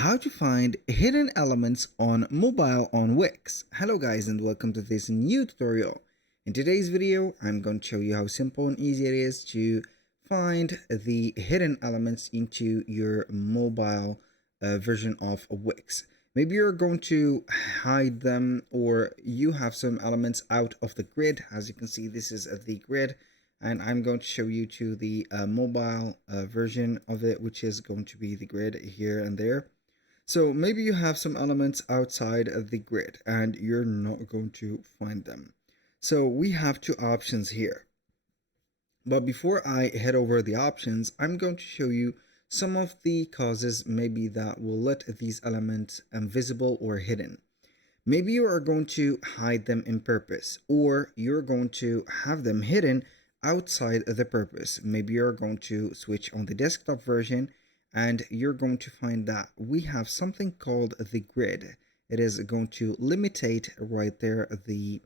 How to find hidden elements on mobile on Wix. Hello guys and welcome to this new tutorial. In today's video, I'm going to show you how simple and easy it is to find the hidden elements into your mobile version of Wix. Maybe you're going to hide them, or you have some elements out of the grid. As you can see, this is the grid, and I'm going to show you to the mobile version of it, which is going to be the grid here and there. So maybe you have some elements outside of the grid and you're not going to find them. So we have two options here. But before I head over the options, I'm going to show you some of the causes maybe that will let these elements invisible or hidden. Maybe you are going to hide them in purpose, or you're going to have them hidden outside the purpose. Maybe you're going to switch on the desktop version and you're going to find that we have something called the grid. It is going to limitate right there the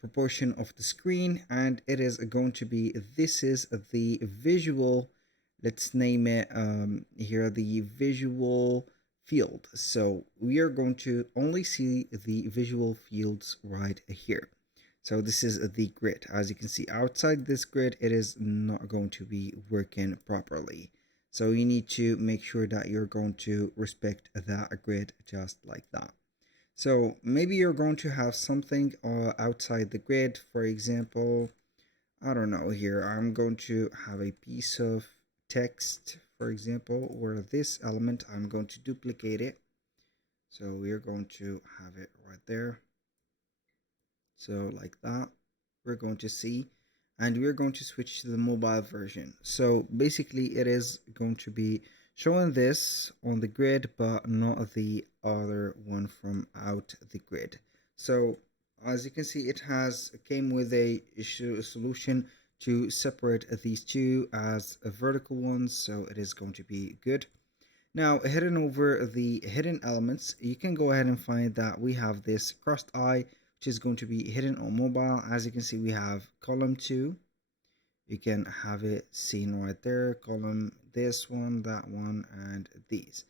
proportion of the screen, and it is going to be, this is the visual, let's name it here, the visual field. So we are going to only see the visual fields right here. So this is the grid. As you can see, outside this grid, it is not going to be working properly. So you need to make sure that you're going to respect that grid just like that. So maybe you're going to have something outside the grid. For example, I don't know, here I'm going to have a piece of text, for example, or this element. I'm going to duplicate it. So we're going to have it right there. So like that, we're going to see, and we're going to switch to the mobile version. So basically it is going to be showing this on the grid but not the other one from out the grid. So as you can see, it came with a solution to separate these two as vertical ones, so it is going to be good. Now heading over the hidden elements, you can go ahead and find that we have this crossed eye, which is going to be hidden on mobile. As you can see, we have column 2. You can have it seen right there, column this one, that one, and these.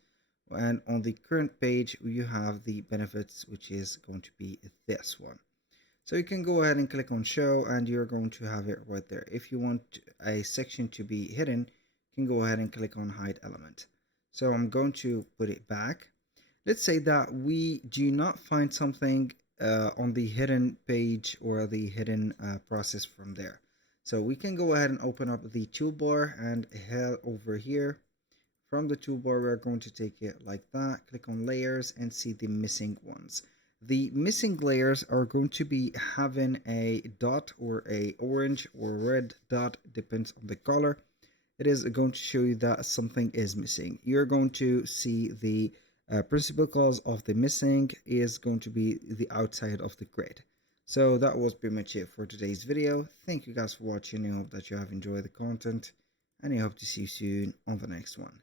And on the current page, you have the benefits, which is going to be this one. So you can go ahead and click on show, and you're going to have it right there. If you want a section to be hidden, you can go ahead and click on hide element. So I'm going to put it back. Let's say that we do not find something on the hidden page or the hidden process from there. So we can go ahead and open up the toolbar and head over here. From the toolbar, we're going to take it like that, click on layers and see the missing ones. The missing layers are going to be having a dot or a orange or red dot, depends on the color. It is going to show you that something is missing. You're going to see the principal cause of the missing is going to be the outside of the grid. So that was pretty much it for today's video. Thank you guys for watching. I hope that you have enjoyed the content, and I hope to see you soon on the next one.